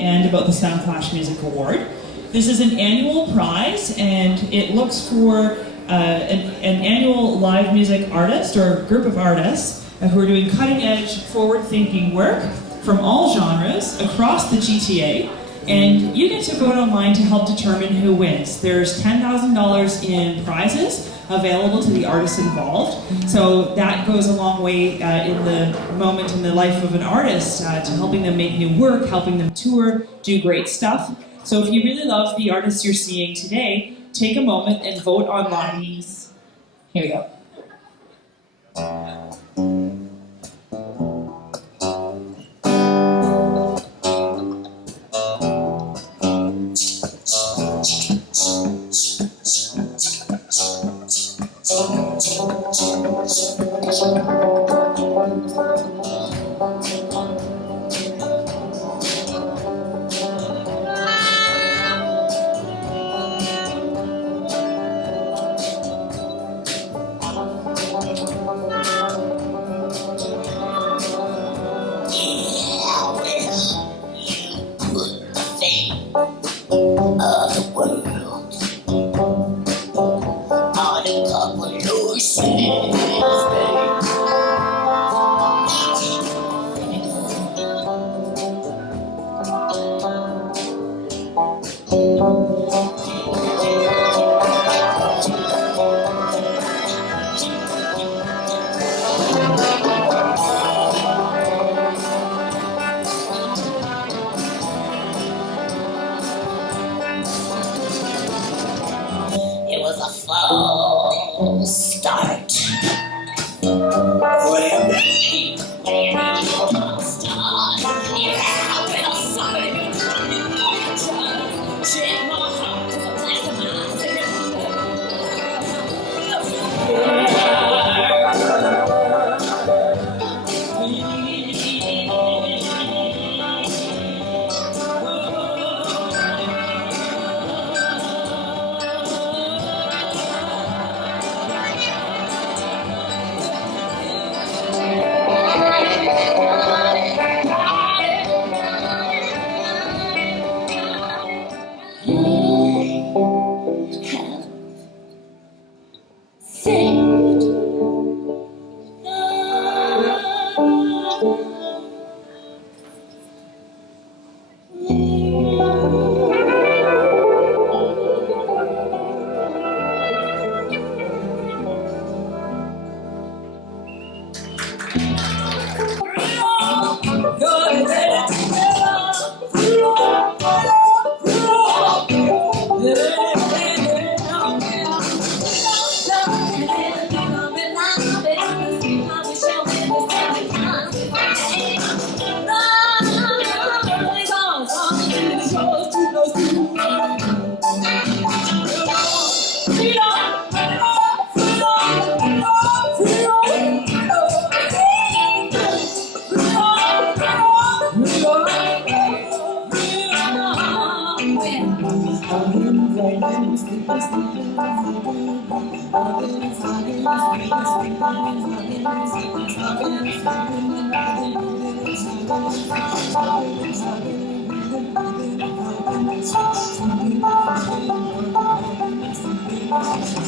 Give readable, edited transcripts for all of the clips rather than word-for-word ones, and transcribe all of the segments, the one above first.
and about the Sound Clash Music Award. This is an annual prize, and it looks for an annual live music artist or group of artists who are doing cutting-edge, forward-thinking work from all genres across the GTA. And you get to vote online to help determine who wins. There's $10,000 in prizes available to the artists involved. So that goes a long way in the moment in the life of an artist to helping them make new work, helping them tour, do great stuff. So if you really love the artists you're seeing today, take a moment and vote online. Here we go.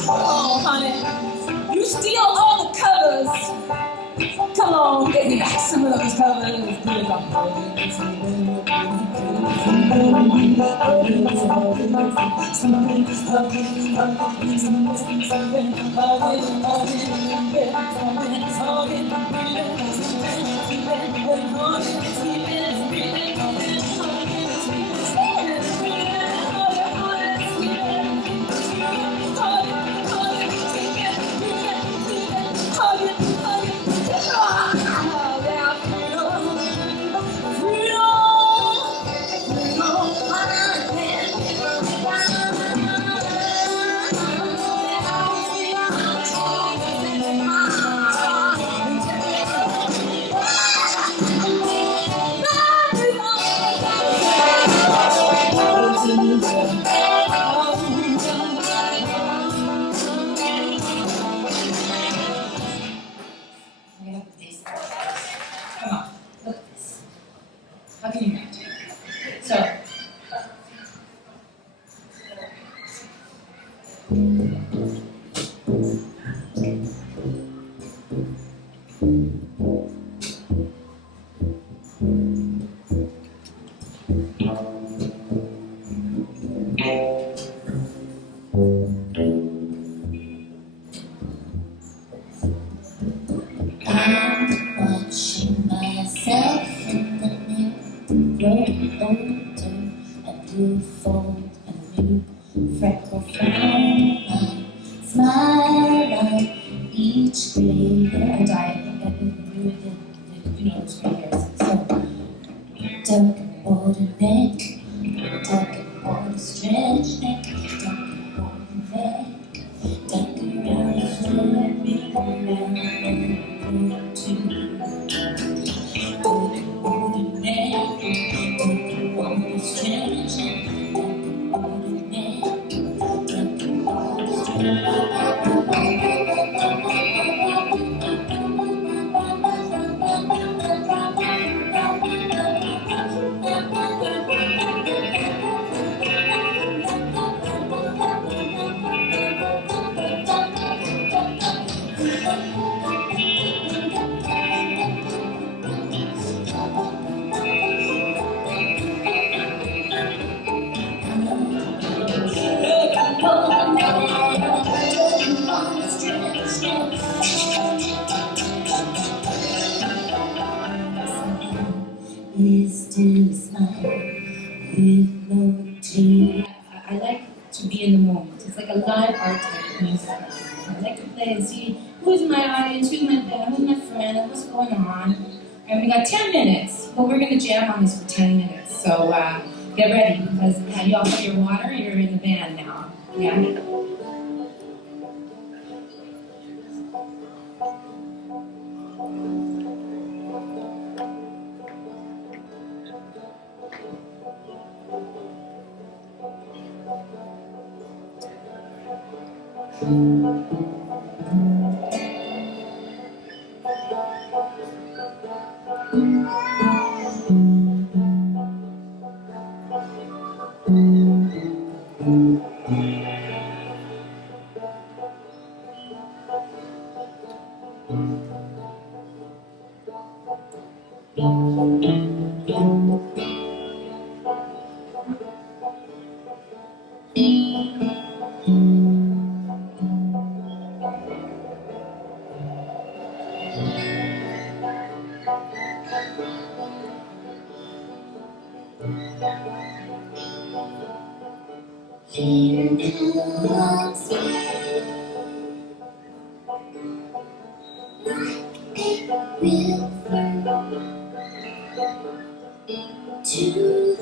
Oh, honey, you steal all the covers. Come on, get me back some of those covers. older and blue fold and blue freckle frown line, smile on each gray hair. I dyed it, and you know, those gray hairs. So, dark and bold and neck, dark and bold and stretch neck, dark and bold and neck, dark around the head, big around the too. Bold and bold and neck, dark and bold and stretch neck, dark and bold and neck, dark and bold and stretch neck. Is to smile with no tears. I like to be in the moment. It's like a live art type music. I like to play and see who's my audience, who's my band, who's my friend, what's going on. And we got 10 minutes, but we're going to jam on this for 10 minutes. So get ready, because you all have your water, you're in the band now. Yeah? Here comes to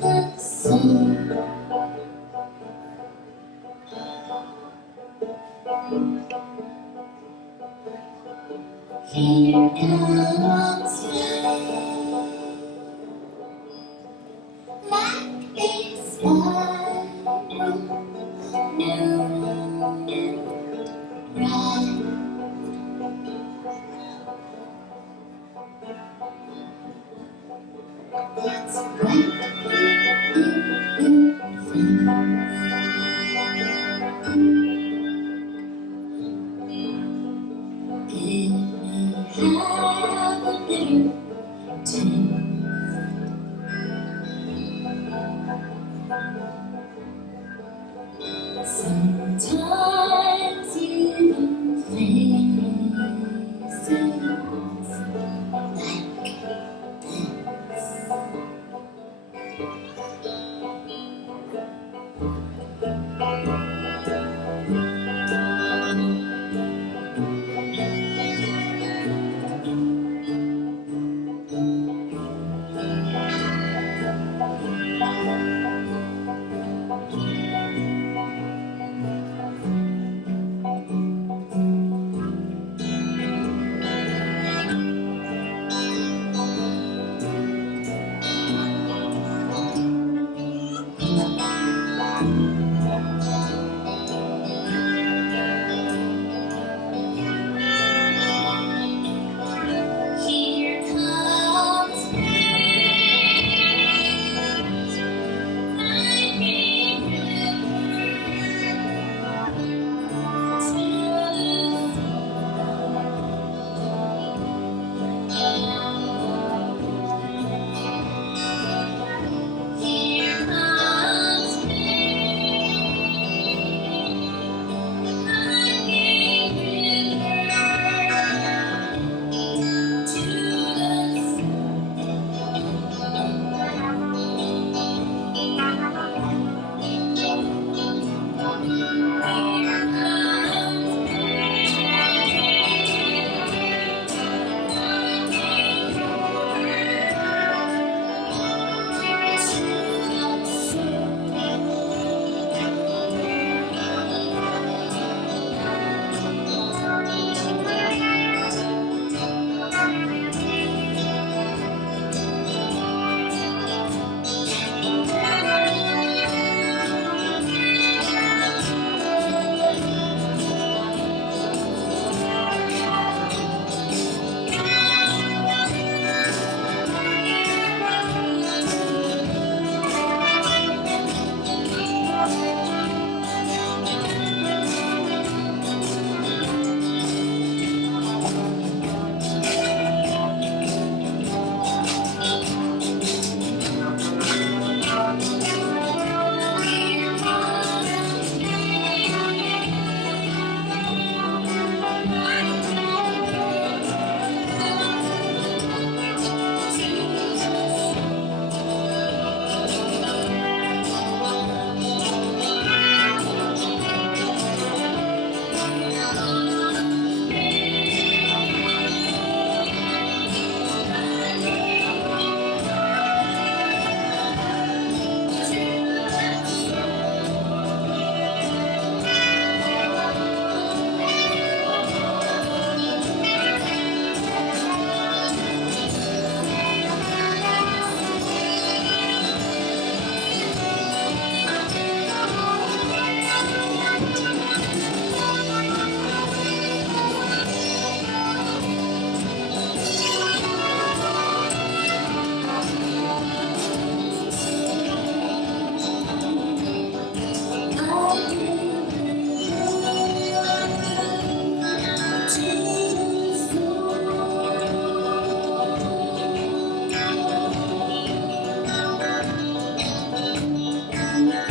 the sun. Here comes like a spiral, new and bright. It's right in it may have a bitter taste. Sometimes even faces like this.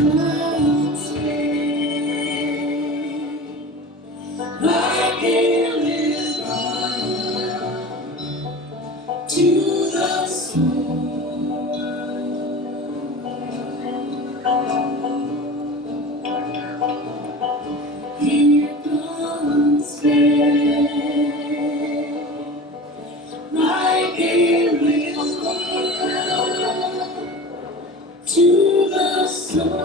clouds fade like a river to the soul. Here comes faith like a river to the soul.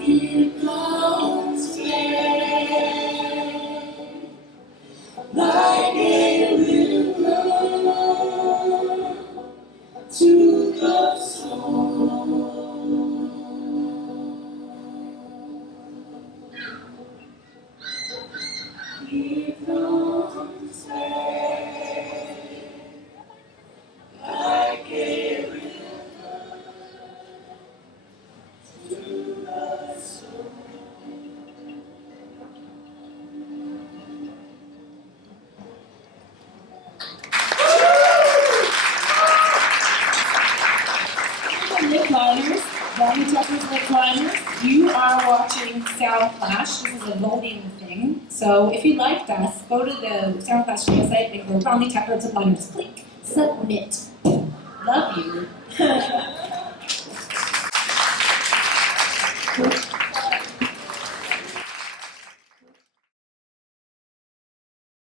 Here comes faith, like a river to the soul. Here comes faith, like a river to the soul. Lipliners, Ronley Teper's Lipliners. You are watching Sound Clash. This is a voting thing. So if you liked us, go to the Sound Clash website and go Ronley Teper's Lipliners. Click submit. Love you.